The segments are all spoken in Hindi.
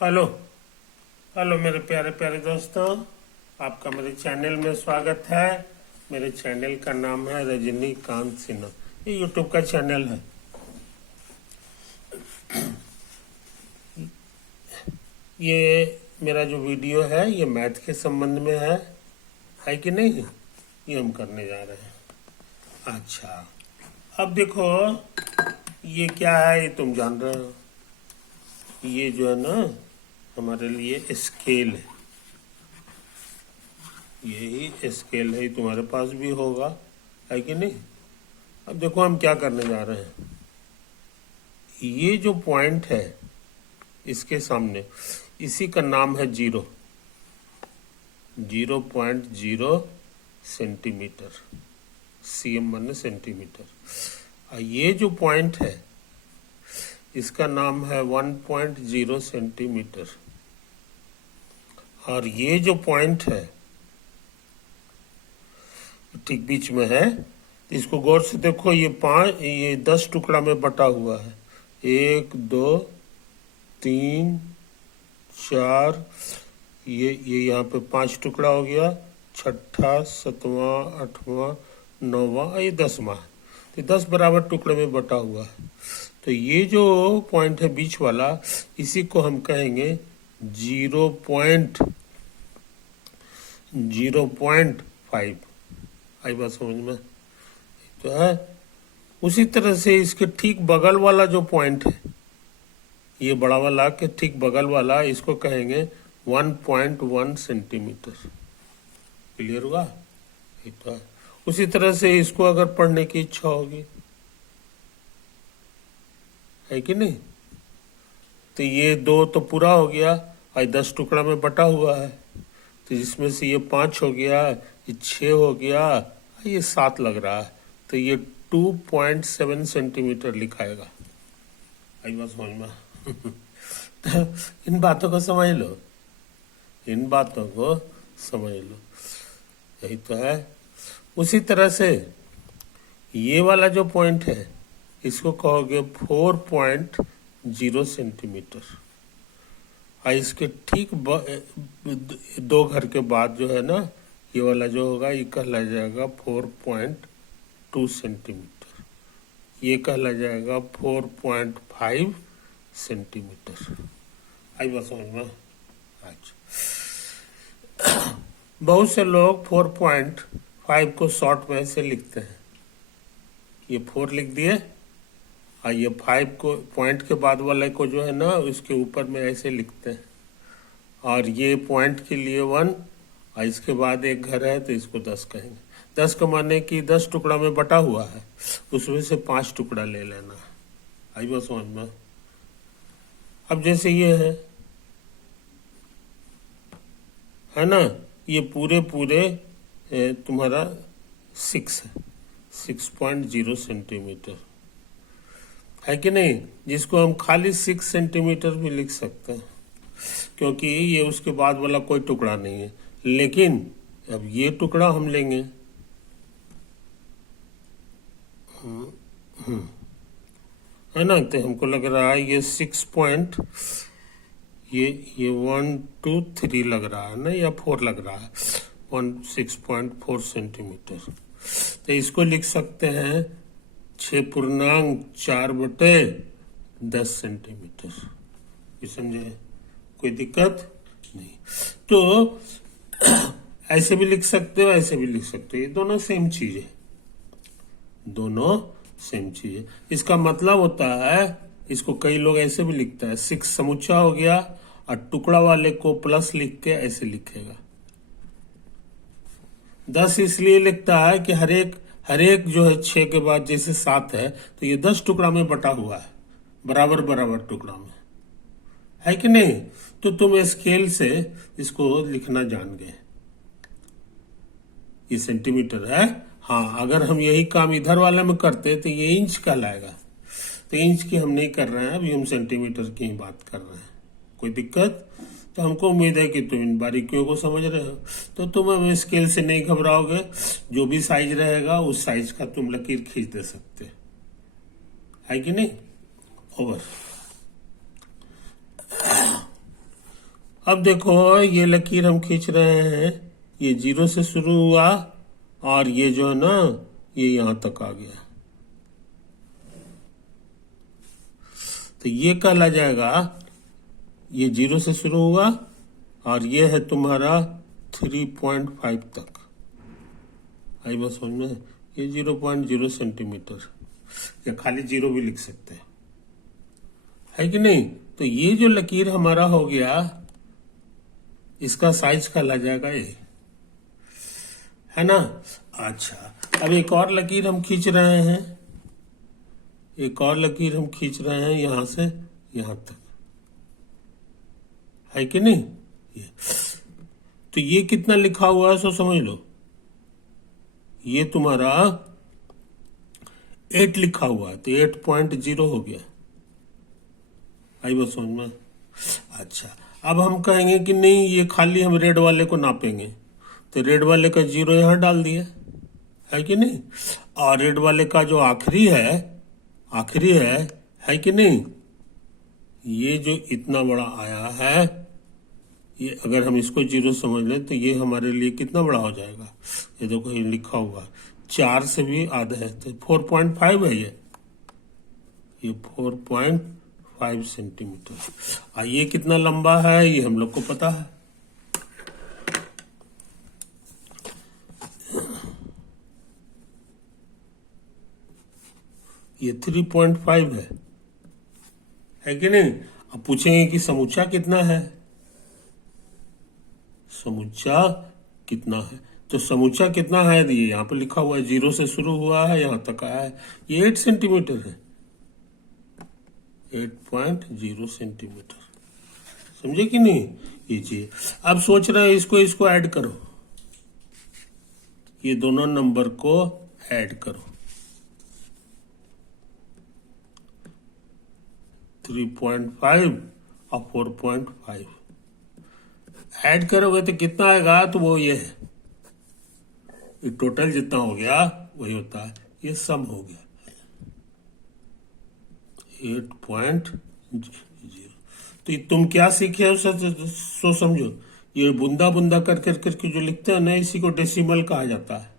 हेलो हेलो मेरे प्यारे प्यारे दोस्तों, आपका मेरे चैनल में स्वागत है। मेरे चैनल का नाम है रजनीकांत सिन्हा। ये यूट्यूब का चैनल है। ये मेरा जो वीडियो है ये मैथ के संबंध में है कि नहीं? ये हम करने जा रहे हैं। अच्छा, अब देखो ये क्या है, ये तुम जान रहे हो। ये जो है ना हमारे लिए स्केल है। यही स्केल है, तुम्हारे पास भी होगा, है कि नहीं? अब देखो हम क्या करने जा रहे हैं। ये जो पॉइंट है इसके सामने, इसी का नाम है 0.0 सेंटीमीटर। cm माने सेंटीमीटर। और ये जो पॉइंट है इसका नाम है 1.0 सेंटीमीटर। और ये जो पॉइंट है ठीक बीच में है। इसको गौर से देखो, ये 10 टुकड़ा में बटा हुआ है। 1 2 3 4, ये यहाँ पे 5 टुकड़ा हो गया। छठा, 7वां, 8वां, 9वां, ये 10वां। तो 10 बराबर टुकड़े में बटा हुआ है। तो ये जो पॉइंट है बीच वाला, इसी को हम कहेंगे 0.5। आई बात समझ में? तो है उसी तरह से इसके ठीक बगल वाला जो पॉइंट है, ये बड़ा वाला के ठीक बगल वाला, इसको कहेंगे 1.1 सेंटीमीटर। क्लियर हुआ? ये तो है। उसी तरह से इसको अगर पढ़ने की इच्छा होगी, है कि नहीं, तो ये 2 तो पूरा हो गया और 10 टुकड़ा में बटा हुआ है। तो जिसमें से ये 5 हो गया, ये 6 हो गया, ये 7 लग रहा है। तो ये 2.7 सेंटीमीटर लिखाएगा। आई बात समझ में? तो इन बातों को समझ लो, इन बातों को समझ लो। यही तो है। उसी तरह से ये वाला जो पॉइंट है इसको कहोगे 4.0 सेंटीमीटर। और इसके ठीक 2 घर के बाद जो है ना, ये वाला जो होगा ये कहला जाएगा 4.2 सेंटीमीटर। ये कहला जाएगा 4.5 सेंटीमीटर। आई बात समझ में? अच्छा, बहुत से लोग 4.5 को शॉर्ट में ऐसे लिखते हैं। ये 4 लिख दिए और ये 5 को पॉइंट के बाद वाले को जो है ना उसके ऊपर में ऐसे लिखते हैं। और ये पॉइंट के लिए 1 और इसके बाद एक घर है तो इसको 10 कहेंगे। 10 का माने कि 10 टुकड़ा में बटा हुआ है, उसमें से 5 टुकड़ा ले लेना है। आई बात समझ में? अब जैसे ये है ना, ये पूरे तुम्हारा 6 है, 6.0 सेंटीमीटर, है कि नहीं? जिसको हम खाली 6 सेंटीमीटर भी लिख सकते हैं, क्योंकि ये उसके बाद वाला कोई टुकड़ा नहीं है। लेकिन अब ये टुकड़ा हम लेंगे, है ना, तो हमको लग रहा है ये 6 पॉइंट, ये 1 2 3 लग रहा है ना, या 4 लग रहा है, 6.4 सेंटीमीटर। तो इसको लिख सकते हैं 6.4/10 सेंटीमीटर। ये समझे? कोई दिक्कत नहीं। तो ऐसे भी लिख सकते हो, ऐसे भी लिख सकते हो। ये दोनों सेम चीज है, दोनों सेम चीज है। इसका मतलब होता है, इसको कई लोग ऐसे भी लिखता है, 6 समुच्चा हो गया और टुकड़ा वाले को प्लस लिख के ऐसे लिखेगा। 10 इसलिए लिखता है कि हर एक जो है 6 के बाद जैसे 7 है, तो ये 10 टुकड़ा में बटा हुआ है, बराबर बराबर टुकड़ा में, है कि नहीं? तो तुम स्केल से इसको लिखना जान गए। ये सेंटीमीटर है। हाँ, अगर हम यही काम इधर वाले में करते तो ये इंच कहलाएगा। तो इंच की हम नहीं कर रहे हैं, अभी हम सेंटीमीटर की ही बात कर रहे हैं। कोई दिक्कत? तो हमको उम्मीद है कि तुम इन बारीकियों को समझ रहे हो। तो तुम अब स्केल से नहीं घबराओगे, जो भी साइज रहेगा उस साइज का तुम लकीर खींच दे सकते, है कि नहीं? ओवर। अब देखो ये लकीर हम खींच रहे हैं, ये 0 से शुरू हुआ और ये जो है ना ये यहां तक आ गया, तो ये कहला जाएगा, ये 0 से शुरू हुआ और ये है तुम्हारा 3.5 तक। आई बात समझ में? ये 0.0 सेंटीमीटर, या खाली 0 भी लिख सकते हैं, है कि नहीं? तो ये जो लकीर हमारा हो गया, इसका साइज कहला जाएगा ये, है ना? अच्छा, अब एक और लकीर हम खींच रहे हैं, एक और लकीर हम खींच रहे हैं यहां से यहां तक, है कि नहीं? ये तो ये कितना लिखा हुआ है सो समझ लो, ये तुम्हारा 8 लिखा हुआ है, तो 8.0 हो गया। आई बात समझ में? अच्छा, अब हम कहेंगे कि नहीं ये खाली हम रेड वाले को नापेंगे, तो रेड वाले का 0 यहां डाल दिया, है कि नहीं? और रेड वाले का जो आखिरी है कि नहीं? ये जो इतना बड़ा आया है, ये अगर हम इसको 0 समझ लें तो ये हमारे लिए कितना बड़ा हो जाएगा? ये देखो ये लिखा हुआ 4 से भी आधा है, तो 4.5 है ये 4.5 सेंटीमीटर। ये कितना लंबा है ये हम लोग को पता है। ये 3.5 है कि नहीं? अब पूछेंगे कि समूचा कितना है, समूचा कितना है? तो समूचा कितना है ये यहाँ पे लिखा हुआ है, 0 से शुरू हुआ है यहां तक आया है, ये 8 सेंटीमीटर है, 8.0 सेंटीमीटर। समझे कि नहीं ये चीज? अब सोच रहे हैं इसको ऐड करो, ये दोनों नंबर को ऐड करो, 3.5 और 4.5 ऐड करोगे तो कितना आएगा? तो वो ये है, ये टोटल जितना हो गया वही होता है, ये सम हो गया 8.0। तो तुम क्या सीखे हो सो समझो, ये बूंदा बूंदा कर करके जो लिखते हैं ना, इसी को डेसिमल कहा जाता है।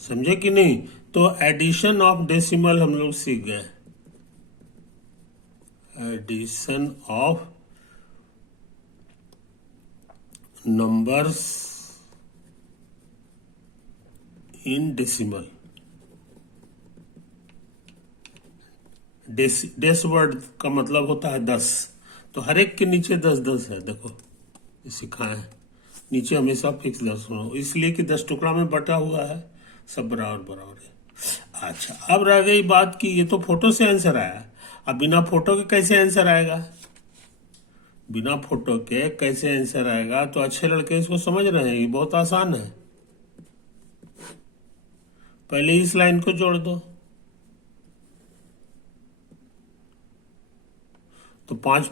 समझे कि नहीं? तो एडिशन ऑफ डेसिमल हम लोग सीख गए, addition of numbers in decimal. डेस वर्ड का मतलब होता है 10, तो हर एक के नीचे 10-10 है, देखो ये सिखाए हैं, नीचे हमेशा फिक्स 10 हो, इसलिए कि 10 टुकड़ा में बटा हुआ है, सब बराबर बराबर है। अच्छा, अब रह गई बात कि ये तो फोटो से आंसर आया, अब बिना फोटो के कैसे आंसर आएगा? बिना फोटो के कैसे आंसर आएगा? तो अच्छे लड़के इसको समझ रहे हैं, ये बहुत आसान है। पहले इस लाइन को जोड़ दो, तो 5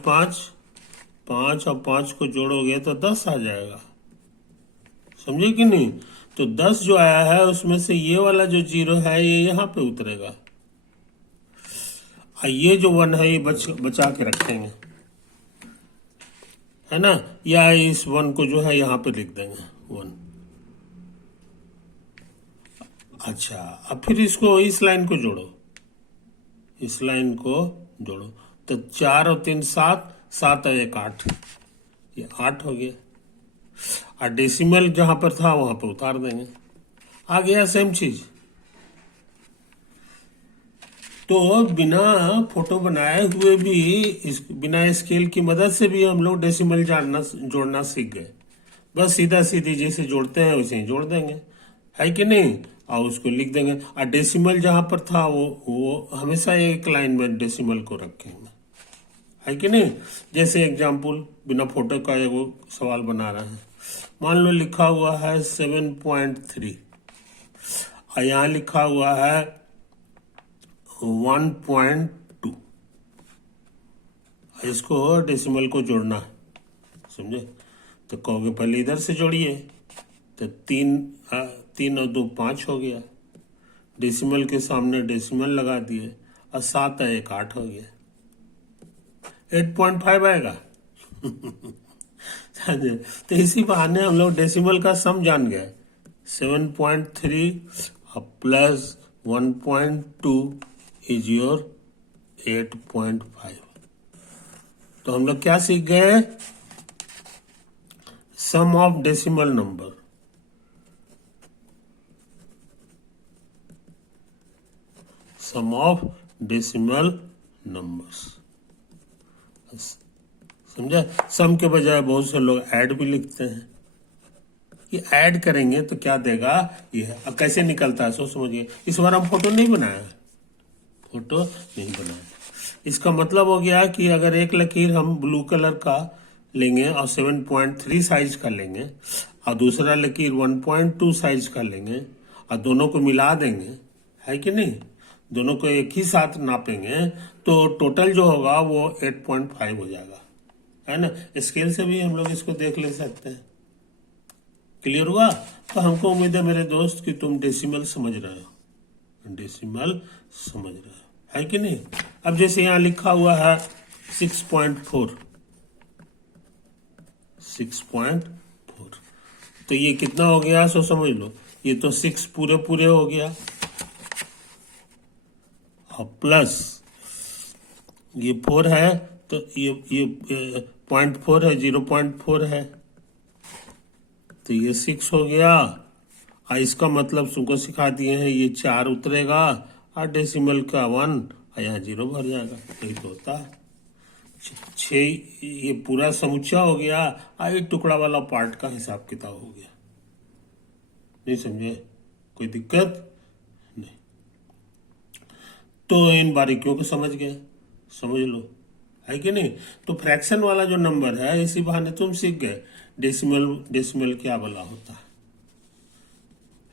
और 5 को जोड़ोगे तो 10 आ जाएगा। समझे कि नहीं? तो 10 जो आया है उसमें से ये वाला जो 0 है ये यहां पे उतरेगा, और ये जो 1 है ये बचा के रखेंगे, है ना? या इस 1 को जो है यहां पे लिख देंगे 1। अच्छा, अब फिर इसको इस लाइन को जोड़ो, इस लाइन को जोड़ो, तो 4 और 3 7, 7 और 1 8, ये 8 हो गया, और डेसिमल जहां पर था वहां पर उतार देंगे, आ गया सेम चीज। तो बिना फोटो बनाए हुए भी, बिना स्केल की मदद से भी हम लोग डेसिमल जोड़ना सीख गए। बस सीधा सीधी जैसे जोड़ते हैं वैसे ही जोड़ देंगे, है कि नहीं? और उसको लिख देंगे, और डेसिमल जहां पर था वो हमेशा एक लाइन में डेसिमल को रखेंगे, है कि नहीं? जैसे एग्जाम्पल बिना फोटो का वो सवाल बना रहे हैं, मान लो लिखा हुआ है 7.3 और यहां लिखा हुआ है 1.2, इसको डेसिमल को जोड़ना है, समझे? तो कहोगे पहले इधर से जोड़िए, तो 3 और 2 5 हो गया, डेसिमल के सामने डेसिमल लगा दिए, और 7 और 1 8 हो गया, 8.5 आएगा। तो इसी बहाने हम लोग डेसिमल का सम जान गए। 7.3 प्लस 1.2 इज योर 8.5। तो हम लोग क्या सीख गए? Sum of decimal number. Sum of decimal numbers. समझा? सम के बजाय बहुत से लोग ऐड भी लिखते हैं। ये ऐड करेंगे तो क्या देगा? ये अब कैसे निकलता है सो समझिए। इस बार हम फोटो नहीं बनाया, फोटो नहीं बनाया। इसका मतलब हो गया कि अगर एक लकीर हम ब्लू कलर का लेंगे और 7.3 साइज का लेंगे और दूसरा लकीर 1.2 साइज का लेंगे और दोनों को मिला देंगे, है कि नहीं, दोनों को एक ही साथ नापेंगे तो टोटल जो होगा वो 8.5 हो जाएगा, है ना। स्केल से भी हम लोग इसको देख ले सकते हैं। क्लियर हुआ? तो हमको उम्मीद है मेरे दोस्त कि तुम डेसिमल समझ रहे हो, डेसिमल समझ रहे हो, है कि नहीं। अब जैसे यहां लिखा हुआ है 6.4, 6.4, तो ये कितना हो गया सो समझ लो। ये तो 6 पूरे पूरे हो गया और प्लस ये 4 है, तो ये 0.4 है, 0.4 है, तो ये 6 हो गया। और इसका मतलब तुमको सिखा दिए हैं, ये 4 उतरेगा और डेसिमल का 1 और यहाँ 0 भर जाएगा। यही तो होता है। 6 ये पूरा समुच्चा हो गया और ये टुकड़ा वाला पार्ट का हिसाब किताब हो गया। नहीं समझे? कोई दिक्कत नहीं? तो इन बारीकियों को समझ गए, समझ लो, है कि नहीं। तो फ्रैक्शन वाला जो नंबर है इसी बहाने तुम सीख गए डेसिमल, डेसिमल क्या भला होता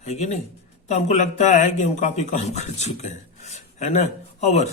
है कि नहीं। तो हमको लगता है कि हम काफी काम कर चुके हैं, है ना। ओवर।